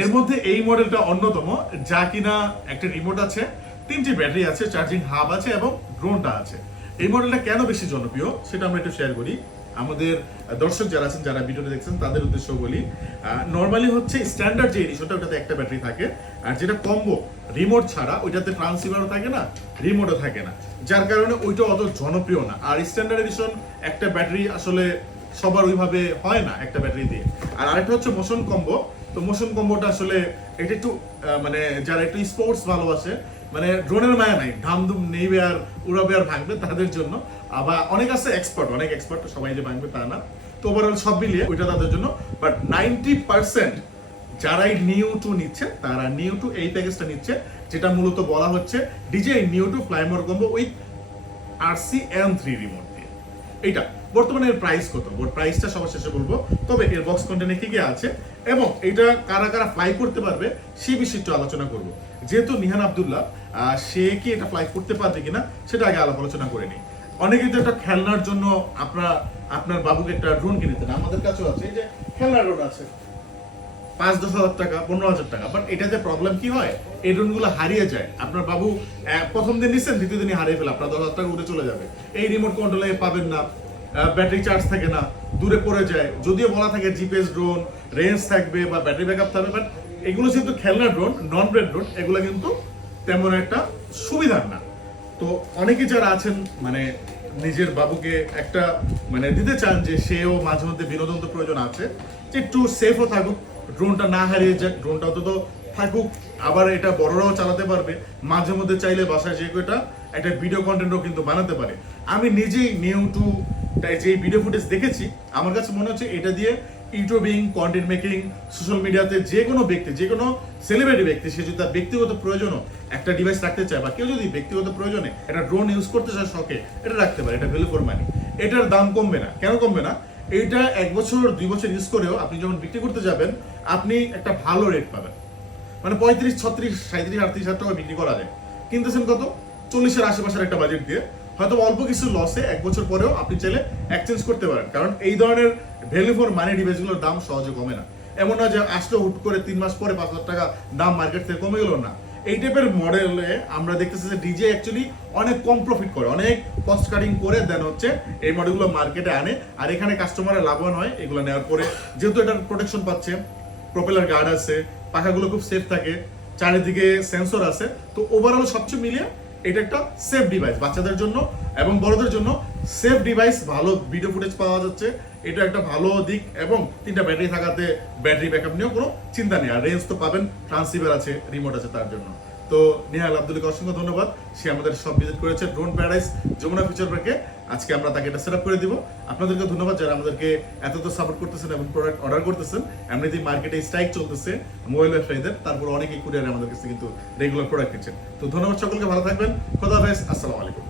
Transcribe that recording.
এর মধ্যে এই মডেলটা অন্যতম, যা কিনা একটা রিমোট আছে, 3টি ব্যাটারি আছে, চার্জিং হাব আছে এবং ড্রোনটা আছে। এই মডেলটা কেন বেশি জনপ্রিয় সেটা আমরা একটু শেয়ার করি। আমাদের দর্শক যারা আছেন, যারা ভিডিওটা দেখছেন, তাদের উদ্দেশ্য বলি। নর্মালি হচ্ছে স্ট্যান্ডার্ড যে এডিশনটা, ওটাতে একটা ব্যাটারি থাকে, আর যেটা কম্বো রিমোট ছাড়া ওইটাতে ট্রান্সিভারও থাকে না, রিমোটও থাকে না, যার কারণে ওইটা অত জনপ্রিয় না। আর স্ট্যান্ডার্ড এডিশন একটা ব্যাটারি আসলে সবার ওইভাবে হয় না একটা ব্যাটারি দিয়ে। আর আরেকটা হচ্ছে মোশন কম্বো। তো মোশন কম্বোটা আসলে এটা একটু মানে যারা একটু স্পোর্টস ভালোবাসে, মানে ড্রোনের মায়া নাই, ধামধুম নেইবে আর উড়াবে আর ভাঙবে, তাদের জন্য। আবার অনেক আছে এক্সপার্ট, অনেক এক্সপার্ট, সবাই যে ভাঙবে তা না। তো ওভারঅল সব মিলিয়ে ওইটা তাদের জন্য। বাট 90% যারাই নিউ টু নিচ্ছে, তারা নিউ টু এই প্যাকেজটা নিচ্ছে, যেটা মূলত বলা হচ্ছে DJI new two fly more combo with RC-M3 remote দিয়ে। এইটা বর্তমানে এর প্রাইস কত, প্রাইসটা সবার শেষে বলবো। তবে এর বক্স কন্টেন্টে কি কি আছে এবং এটা কারা কারা ফ্লাই করতে পারবে সেই বিষয়ে একটু আলোচনা করব। যেহেতু নিহান আব্দুল্লাহ, সে কি এটা ফ্লাই করতে পারবে কিনা সেটা আগে আলাপ আলোচনা করে নিই। অনেকেই তো একটা খেলনার জন্য আপনার বাবুকে একটা ড্রোন কিনে দেন, আমাদের কাছেও আছে, এই যে খেলনার ড্রোন আছে 5-10 হাজার টাকা, 15 হাজার টাকা। বাট এটাতে প্রবলেম কি হয়, এই ড্রোনগুলো হারিয়ে যায়। আপনার বাবু প্রথম দিন নিচ্ছেন, দ্বিতীয় দিনই হারিয়ে ফেলে, আপনার 10 হাজার টাকা উঠে চলে যাবে। এই রিমোট কন্ট্রোলে পাবেন না, ব্যাটারি চার্জ থাকে না, দূরে পড়ে যায়। যদিও বলা থাকে জিপিএস ড্রোন, রেঞ্জ থাকবে বা ব্যাটারি ব্যাকআপ থাকবে, বাট এগুলো যেহেতু খেলনা ড্রোন, নন ব্রেড ড্রোন, এগুলো কিন্তু তেমন একটা সুবিধার না। তো অনেকে যারা আছেন মানে নিজের বাবুকে একটা মানে দিতে চান, যে সেও মাঝে মধ্যে বিনোদন তো প্রয়োজন আছে, যে একটু সেফও থাকুক, ড্রোনটা না হারিয়ে যাক, ড্রোনটা অন্তত থাকুক, আবার এটা বড়রাও চালাতে পারবে, মাঝে মধ্যে চাইলে বাসায় যে এটা একটা ভিডিও কন্টেন্টও কিন্তু বানাতে পারে। আমি নিজেই নিউ টু যে ভিডিও ফুটেজ দেখেছি, আমার কাছে মনে হচ্ছে এটা দিয়ে ইউটিউবিং, কন্টেন্ট মেকিং, সোশ্যাল মিডিয়াতে যে কোনো ব্যক্তি, যে কোনো সেলিব্রিটি ব্যক্তি, সে যদি তার ব্যক্তিগত প্রয়োজনও একটা ডিভাইস রাখতে চায়, বা কেউ যদি ব্যক্তিগত প্রয়োজনে একটা ড্রোন ইউজ করতে চায় শখে, এটা রাখতে পারে। এটা ভ্যালু ফর মানি। এটার দাম কমবে না। কেন কমবে না? এইটা 1 বছর 2 বছর ইউজ করেও আপনি যখন বিক্রি করতে যাবেন, আপনি একটা ভালো রেট পাবেন। মানে 35, 36, 37, 38 হাজার টাকা বিক্রি করা যায়, কিনতেছেন কত 40-এর আশেপাশের একটা বাজেট দিয়ে। হয়তো অল্প কিছু লসে 1 বছর পরেও আপনি চাইলে এক্সচেঞ্জ করতে পারেন, কারণ এই ধরনের ভ্যালু ফর মানি ডিভাইসগুলোর দাম সহজে কমে না। এমন না যে আসলে হুট করে 3 মাস পরে 5 হাজার টাকা দাম মার্কেট থেকে কমে গেল না। এই টাইপের মডেলে আমরা দেখতেছি যে ডিজে অ্যাকচুয়ালি অনেক কম প্রফিট করে, অনেক কস্ট কাটিং করে দেন হচ্ছে এই মডেলগুলো মার্কেটে আনে। আর এখানে কাস্টমারের লাভবান হয় এগুলো নেওয়ার পরে, যেহেতু এটার প্রোটেকশন পাচ্ছে, প্রপেলার গার্ড আছে, পাখাগুলো খুব সেফ থাকে, চারিদিকে সেন্সর আছে। তো ওভারঅল সবচেয়ে মিলিয়ে এটা একটা সেফ ডিভাইস বাচ্চাদের জন্য এবং বড়দের জন্য। সেফ ডিভাইস, ভালো ভিডিও ফুটেজ পাওয়া যাচ্ছে, এটা একটা ভালো দিক। এবং 3টা ব্যাটারি থাকাতে ব্যাটারি ব্যাকআপ নিয়েও কোনো চিন্তা নেই। আর রেঞ্জ তো পাবেন, ট্রান্সিভার আছে, রিমোট আছে তার জন্য। তো নিহাল আব্দুল্লাহকে অসংখ্য ধন্যবাদ, সে আমাদের সব ভিজিট করেছে ড্রোন প্যারাডাইস যমুনা ফিউচার পার্কে। আজকে আমরা তাকে এটা সেট আপ করে দিব। আপনাদেরকে ধন্যবাদ যারা আমাদেরকে এত সাপোর্ট করতেছেন এবং প্রোডাক্ট অর্ডার করতেছেন। এমনিতেই মার্কেটে স্ট্রাইক চলতেছে মোবাইল ব্যবসায়ীদের, তারপর অনেকেই কুরিয়ারে আমাদের কাছে কিন্তু রেগুলার প্রোডাক্ট নিচ্ছেন। তো ধন্যবাদ সকলকে, ভালো থাকবেন, খোদা হাফেজ, আসসালামু আলাইকুম।